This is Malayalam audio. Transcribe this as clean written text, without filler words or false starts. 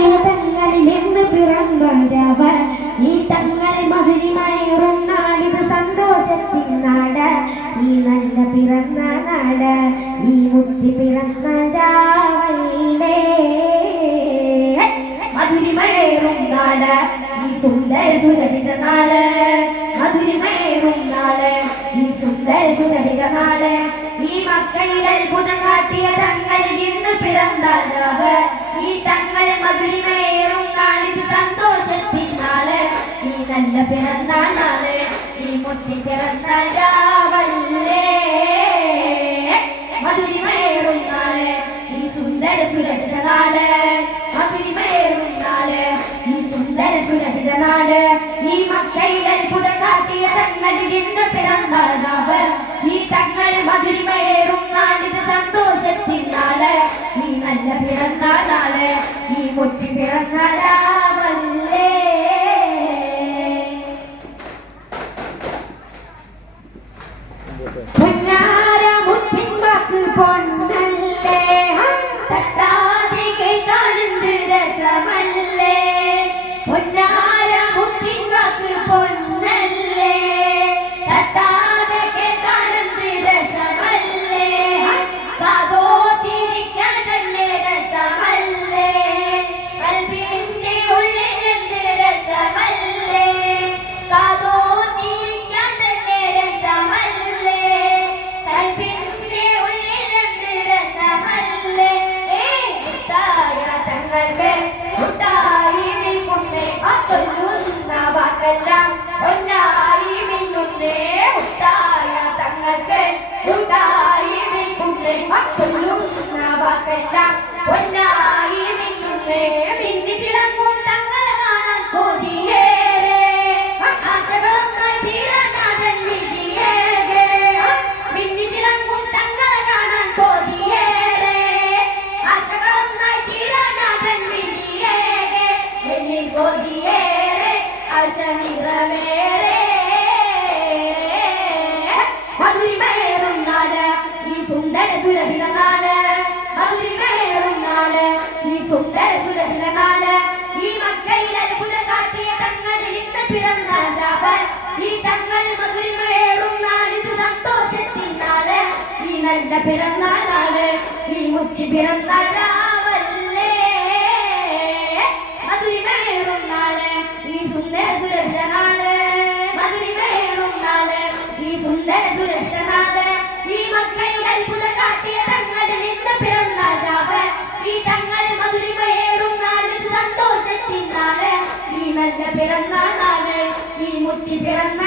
കാട്ടിയ തങ്ങളിൽ എന്ന് പിറന്നവ ഈ തങ്ങളിൽ മധുരിമയേറും നാളിത് സന്തോഷത്തിൻ നാട് ഈ നല്ല പിറന്ന നാട് ഈ മുത്തി പിറന്ന രാവല്ലേ മധുരിമയേറും നാട് ഈ സുന്ദര സുരഭിത നാട് മധുരിമയേറും നാട് ഈ സുന്ദര സുരഭിത നാട് ഈ മക്കളിൽ അത്ഭുതം കാട്ടിയ തങ്ങളിൽ ഇന്ന് പിറന്നവ ഈ തങ്ങൾ മധുരിമയേറും നാളിത് സന്തോഷത്തിൻ നാള് ഈ നല്ല പിറന്ന നാള് ഈ മുത്തി പിറന്ന രാവല്ലേ മധുരിമയേറും നാള് ഈ സുന്ദര സുരഭിത നാള് മധുരിമയേറും നാള് ഈ സുന്ദര സുരഭിത നാള് ഈ മക്കളിൽ അത്ഭുതം കാട്ടിയ തങ്ങളിൽ ഇന്ന് പിറന്നവ ഈ തങ്ങൾ മധുരിമയേറും നാളിത് സന്തോഷത്തിൻ നാള് ഈ നല്ല പിറന്ന നാള് ഈ മുത്തി പിറന്ന രാവല്ലേ പൊന്നാര മുത്തിൻ വാക്ക് പൊന്നല്ലേ തട്ടാതെ കേൾക്കാനെന്ത് രസമല്ലേ പൊന്നാര മുത്തിൻ വാക്ക് പൊന്നല്ലേ തട്ടാതെ കേൾക്കാനെന്ത് രസമല്ലേ കാതോത്തിരിക്കാൻ തന്നെ രസമല്ലേ കൽബിന്റെ ഉള്ളിൽ എന്ത് രസമല്ലേ കാതോത്തിരിക്കാൻ തന്നെ രസമല്ലേ കൽബിന്റെ ഉള്ളിൽ എന്ത് രസമല്ലേ മുത്തായ തങ്ങൾക്ക് മുത്തായി നിൽക്കുന്നേ ചൊല്ലുന്ന വാക്കെല്ലാം ഒന്നായി മിന്നുന്നേ മുത്തായ തങ്ങൾക്ക് മുത്തായി നിൽക്കുന്നേ ചൊല്ലുന്ന വാക്കെല്ലാം ഒന്നായി മിന്നുന്നേ മിന്നി തിളങ്ങും തങ്ങളെ കാണാൻ കൊതിയേറെ ആശകളൊന്നായി തീരാനാഥൻ വിധിയേറെ മിന്നി തിളങ്ങും തങ്ങളെ കാണാൻ കൊതിയേറെ ആശകളൊന്നായി തീരാനാഥൻ വിധിയേറെ എന്നിൽ കൊതിയേറെ ആശനിറവേറെ മധുരിമയേറും നാട് ഈ സുന്ദര സുരഭിത നാട് മധുരിമയേറും നാട് ഈ സുന്ദര സുരഭിത നാട് ഈ മക്കളിൽ അത്ഭുതം കാട്ടിയ തങ്ങളിൽ ഇന്ന് പിറന്നവ ഈ തങ്ങൾ മധുരിമയേറും നാളിത് സന്തോഷത്തിൻ നാട് ഈ നല്ല പിറന്ന നാട് ഈ മുത്തി പിറന്ന രാവല്ലേ മധുരിമയേറും നാട് ഈ സുന്ദര സുരഭിത നാട് മധുരിമയേറും നാട് ഈ സുന്ദര സുരഭിത നാട് ഈ മക്കളിൽ അത്ഭുതം കാട്ടിയ തങ്ങളിൽ ഇന്ന് പിറന്നവ ഈ തങ്ങൾ മധുരിമയേറും നാളിത് സന്തോഷത്തിൻ നാട് ഈ നല്ല പിറന്ന നാട് ഈ മുത്തി പിറന്ന